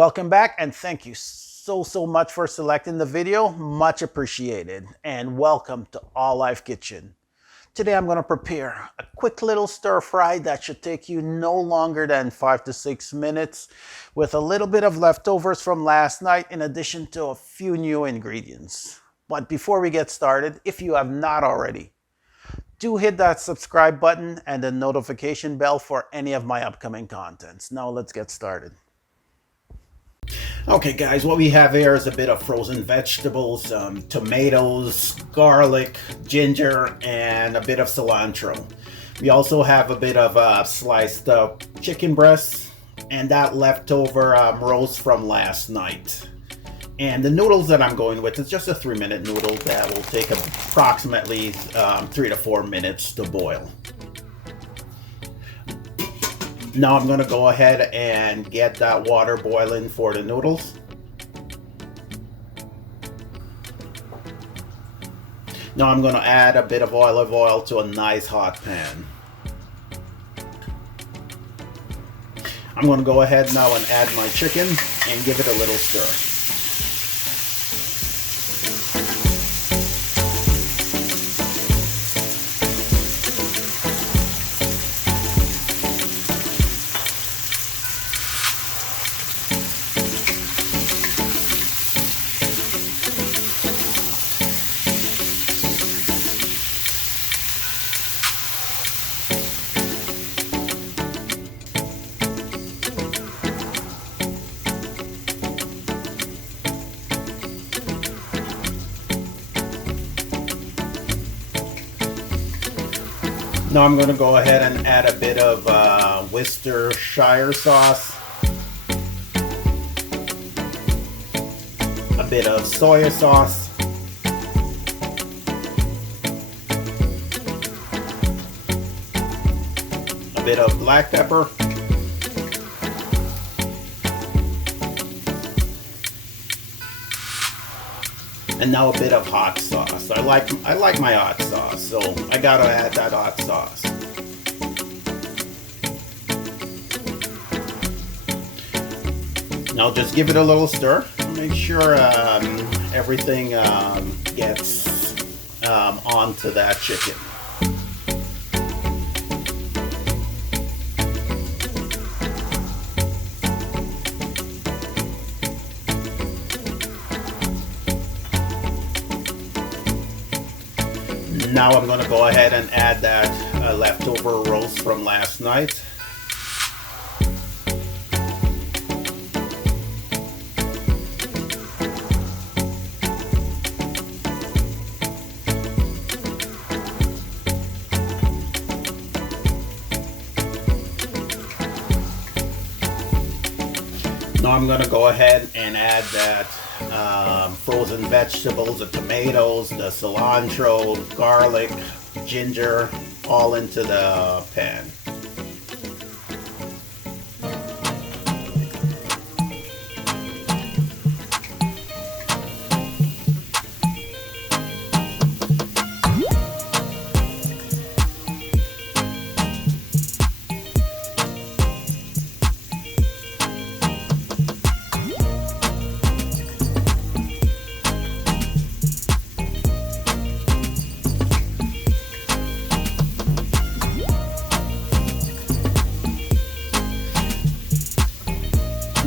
Welcome back and thank you so much for selecting the video. Much appreciated. And welcome to All Life Kitchen. Today I'm going to prepare a quick little stir fry that should take you no longer than 5 to 6 minutes with a little bit of leftovers from last night in addition to a few new ingredients. But before we get started, if you have not already, do hit that subscribe button and the notification bell for any of my upcoming contents. Now let's get started. Okay guys, what we have here is a bit of frozen vegetables, tomatoes, garlic, ginger, and a bit of cilantro. We also have a bit of sliced chicken breasts and that leftover roast from last night. And the noodles that I'm going with is just a 3-minute noodle that will take approximately 3 to 4 minutes to boil. Now I'm going to go ahead and get that water boiling for the noodles. Now I'm going to add a bit of olive oil to a nice hot pan. I'm going to go ahead now and add my chicken and give it a little stir. Now I'm going to go ahead and add a bit of Worcestershire sauce, a bit of soy sauce, a bit of black pepper, and now a bit of hot sauce. I like my hot sauce, so I gotta add that hot sauce. Now just give it a little stir. Make sure everything gets onto that chicken. Now I'm going to go ahead and add that leftover roast from last night. Now I'm going to go ahead and add that frozen vegetables, the tomatoes, the cilantro, garlic, ginger, all into the pan.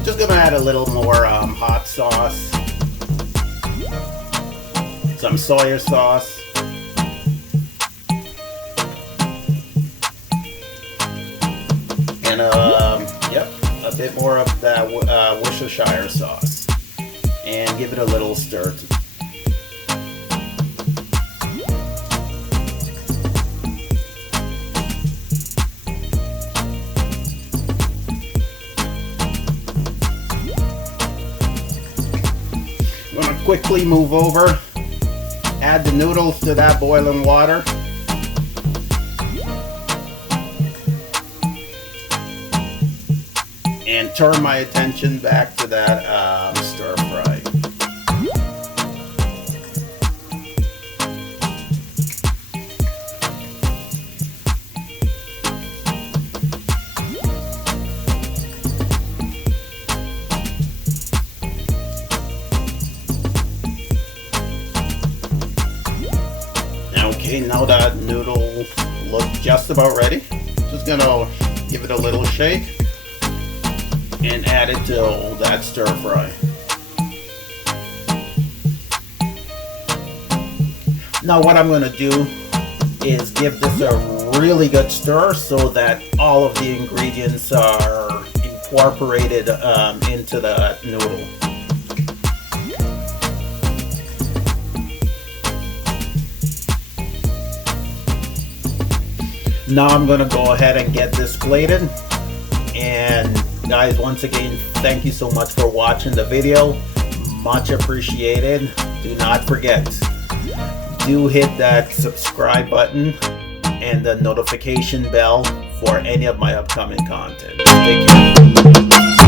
Just gonna add a little more hot sauce, some soy sauce, and a bit more of that Worcestershire sauce, and give it a little stir. I'm going to quickly move over, add the noodles to that boiling water. And turn my attention back to that stir fry. Now that noodle looks just about ready, just gonna give it a little shake and add it to that stir fry. Now what I'm gonna do is give this a really good stir so that all of the ingredients are incorporated into the noodle. Now I'm gonna go ahead and get this plated. And guys, once again, thank you so much for watching the video. Much appreciated. Do not forget, do hit that subscribe button and the notification bell for any of my upcoming content. Thank you.